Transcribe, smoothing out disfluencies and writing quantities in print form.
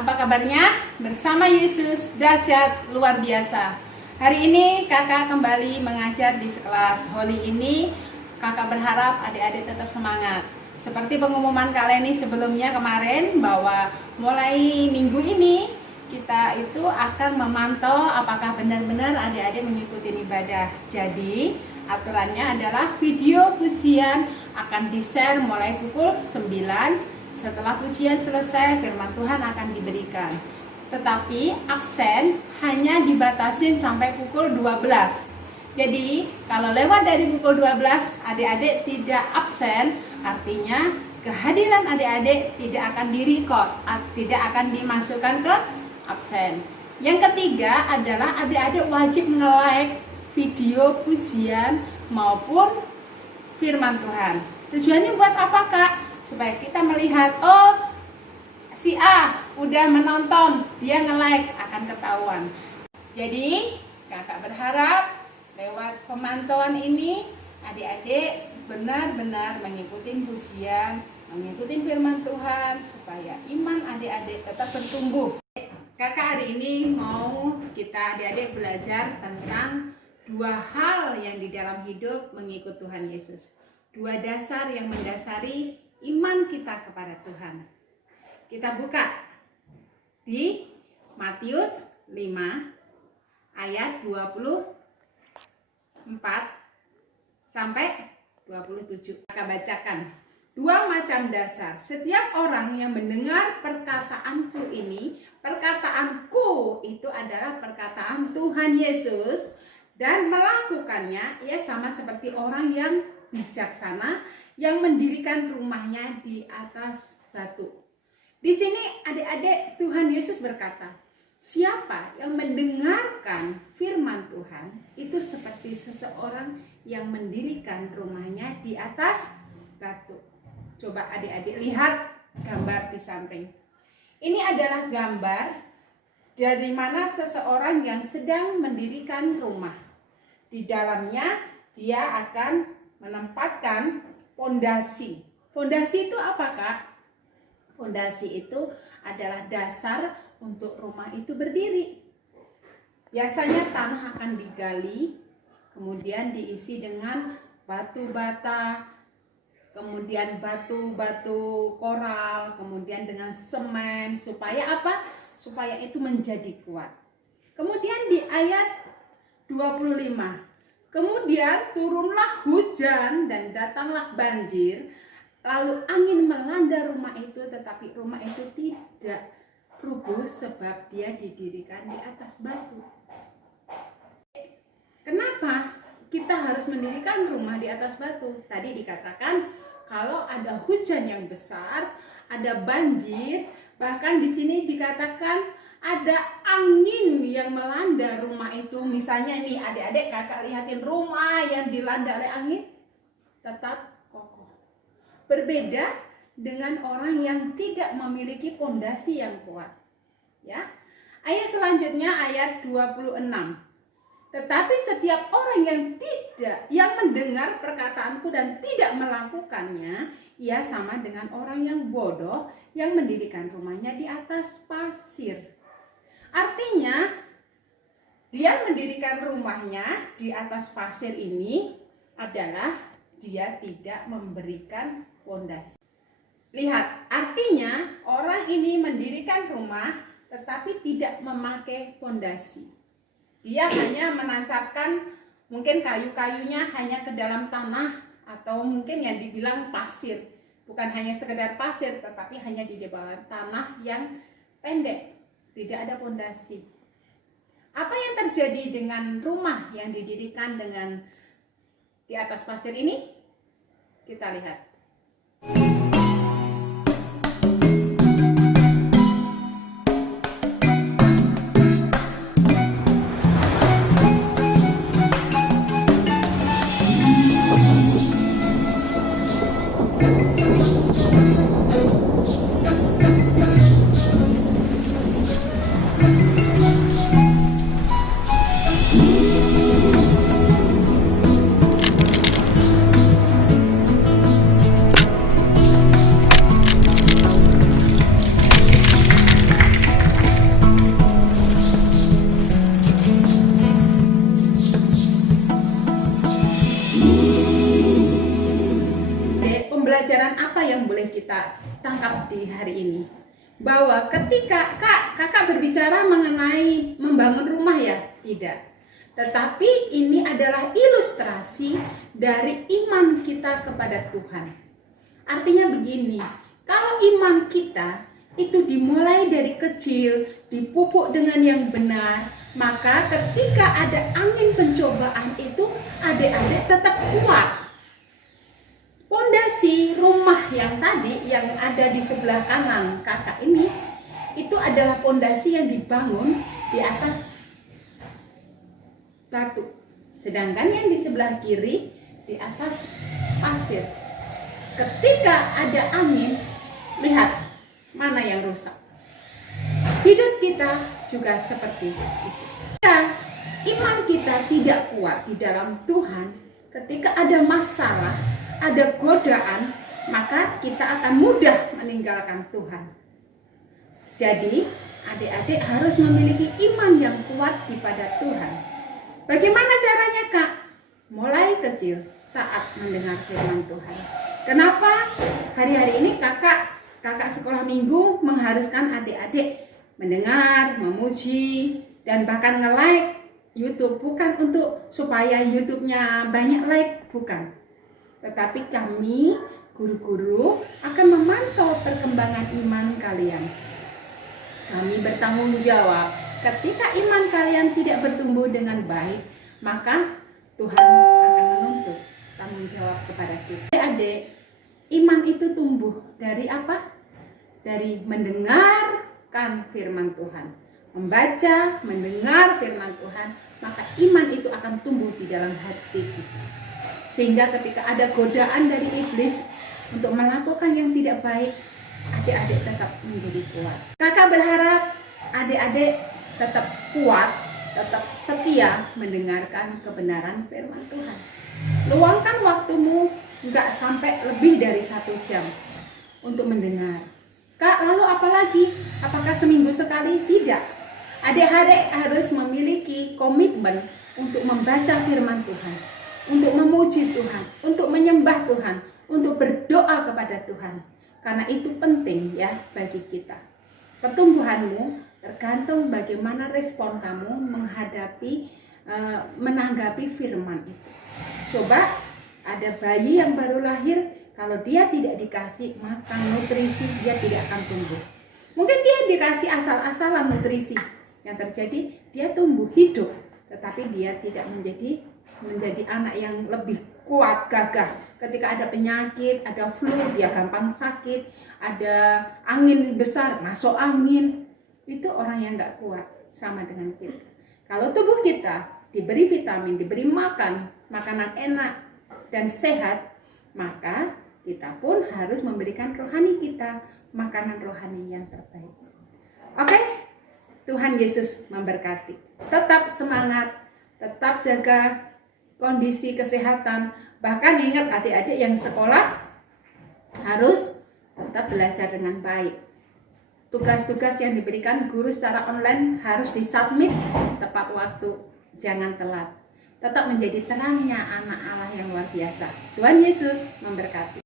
Apa kabarnya? Bersama Yesus dahsyat luar biasa. Hari ini kakak kembali mengajar di sekelas Holy ini. Kakak berharap adik-adik tetap semangat. Seperti pengumuman kalian ini sebelumnya kemarin, bahwa mulai minggu ini kita itu akan memantau apakah benar-benar adik-adik mengikuti ibadah. Jadi aturannya adalah video pujian akan di-share mulai pukul 9. Setelah pujian selesai, firman Tuhan akan diberikan. Tetapi absen hanya dibatasin sampai pukul 12. Jadi kalau lewat dari pukul 12 adik-adik tidak absen, artinya kehadiran adik-adik tidak akan direcord, tidak akan dimasukkan ke absen. Yang ketiga adalah adik-adik wajib nge-like video pujian maupun firman Tuhan. Tujuannya buat apa, Kak? Supaya kita melihat, oh si A udah menonton, dia nge-like, akan ketahuan. Jadi kakak berharap lewat pemantauan ini adik-adik benar-benar mengikuti pujian, mengikuti firman Tuhan, supaya iman adik-adik tetap bertumbuh. Kakak hari ini mau kita adik-adik belajar tentang dua hal yang di dalam hidup mengikut Tuhan Yesus. Dua dasar yang mendasari iman kita kepada Tuhan. Kita buka di Matius 5 ayat 24 sampai 27. Kita bacakan. Dua macam dasar. Setiap orang yang mendengar perkataanku ini, perkataanku itu adalah perkataan Tuhan Yesus, dan melakukannya, ia sama seperti orang yang bijaksana yang mendirikan rumahnya di atas batu. Di sini adik-adik Tuhan Yesus berkata, siapa yang mendengarkan firman Tuhan itu seperti seseorang yang mendirikan rumahnya di atas batu. Coba adik-adik lihat gambar di samping. Ini adalah gambar dari mana seseorang yang sedang mendirikan rumah. Di dalamnya dia akan menempatkan pondasi. Pondasi itu apa, Kak? Pondasi itu adalah dasar untuk rumah itu berdiri. Biasanya tanah akan digali, kemudian diisi dengan batu bata, kemudian batu-batu koral, kemudian dengan semen, supaya apa? Supaya itu menjadi kuat. Kemudian di ayat 25, kemudian turunlah hujan dan datanglah banjir, lalu angin melanda rumah itu, tetapi rumah itu tidak rubuh sebab dia didirikan di atas batu. Kenapa kita harus mendirikan rumah di atas batu? Tadi dikatakan kalau ada hujan yang besar, ada banjir, bahkan di sini dikatakan ada angin yang melanda rumah itu. Misalnya nih adik-adik kakak lihatin rumah yang dilanda oleh angin, tetap kokoh. Berbeda dengan orang yang tidak memiliki pondasi yang kuat. Ya. Ayat selanjutnya ayat 26. Tetapi setiap orang yang mendengar perkataanku dan tidak melakukannya, ia sama dengan orang yang bodoh yang mendirikan rumahnya di atas pasir. Artinya dia mendirikan rumahnya di atas pasir ini adalah dia tidak memberikan pondasi. Lihat, artinya orang ini mendirikan rumah tetapi tidak memakai pondasi. Dia hanya menancapkan mungkin kayu-kayunya hanya ke dalam tanah, atau mungkin yang dibilang pasir. Bukan hanya sekedar pasir, tetapi hanya di bawah tanah yang pendek. Tidak ada pondasi. Apa yang terjadi dengan rumah yang didirikan dengan di atas pasir ini? Kita lihat. pelajaran apa yang boleh kita tangkap di hari ini? Bahwa ketika kakak berbicara mengenai membangun rumah ya, tidak. Tetapi ini adalah ilustrasi dari iman kita kepada Tuhan. Artinya begini, kalau iman kita itu dimulai dari kecil, dipupuk dengan yang benar, maka ketika ada angin pencobaan itu adik-adik tetap kuat. Pondasi rumah yang tadi yang ada di sebelah kanan kakak ini itu adalah pondasi yang dibangun di atas batu, sedangkan yang di sebelah kiri di atas pasir. Ketika ada angin, lihat mana yang rusak. Hidup kita juga seperti itu. Jika iman kita tidak kuat di dalam Tuhan, ketika ada masalah, ada godaan, maka kita akan mudah meninggalkan Tuhan. Jadi, adik-adik harus memiliki iman yang kuat kepada Tuhan. Bagaimana caranya, Kak? Mulai kecil, taat mendengar firman Tuhan. Kenapa hari-hari ini kakak sekolah minggu mengharuskan adik-adik mendengar, memuji, dan bahkan nge-like YouTube? Bukan untuk supaya YouTube-nya banyak like, bukan. Tetapi kami, guru-guru, akan memantau perkembangan iman kalian. Kami bertanggung jawab, ketika iman kalian tidak bertumbuh dengan baik, maka Tuhan akan menuntut tanggung jawab kepada kita. Adik, iman itu tumbuh dari apa? Dari mendengarkan firman Tuhan. Membaca, mendengar firman Tuhan, maka iman itu akan tumbuh di dalam hati kita. Sehingga ketika ada godaan dari iblis untuk melakukan yang tidak baik, adik-adik tetap menjadi kuat. Kakak berharap adik-adik tetap kuat, tetap setia mendengarkan kebenaran firman Tuhan. Luangkan waktumu nggak sampai lebih dari 1 jam untuk mendengar. Kak, lalu apa lagi? Apakah seminggu sekali? Tidak. Adik-adik harus memiliki komitmen untuk membaca firman Tuhan, untuk memuji Tuhan, untuk menyembah Tuhan, untuk berdoa kepada Tuhan. Karena itu penting ya bagi kita. Pertumbuhanmu tergantung bagaimana respon kamu menanggapi firman itu. Coba ada bayi yang baru lahir, kalau dia tidak dikasih makan nutrisi, dia tidak akan tumbuh. Mungkin dia dikasih asal-asalan nutrisi, yang terjadi dia tumbuh hidup, tetapi dia tidak menjadi anak yang lebih kuat, gagah. Ketika ada penyakit, ada flu, dia gampang sakit. Ada angin besar, masuk angin. Itu orang yang gak kuat, sama dengan kita. Kalau tubuh kita diberi vitamin, diberi makanan enak dan sehat, maka kita pun harus memberikan rohani kita makanan rohani yang terbaik. Oke? Tuhan Yesus memberkati. Tetap semangat, tetap jaga kondisi kesehatan. Bahkan ingat adik-adik yang sekolah harus tetap belajar dengan baik. Tugas-tugas yang diberikan guru secara online harus disubmit tepat waktu, jangan telat. Tetap menjadi terangnya anak Allah yang luar biasa. Tuhan Yesus memberkati.